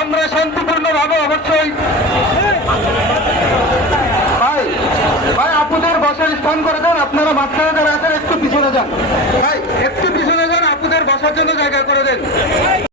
আমরা শান্তিপূর্ণভাবে অবশ্যই ভাই ভাই আপুদের বসার স্থান করে দেন। আপনারা মাঝখানে যারা আছেন একটু পিছনে যান, ভাই একটু পিছনে যান, আপুদের বসার জন্য জায়গা করে দেন।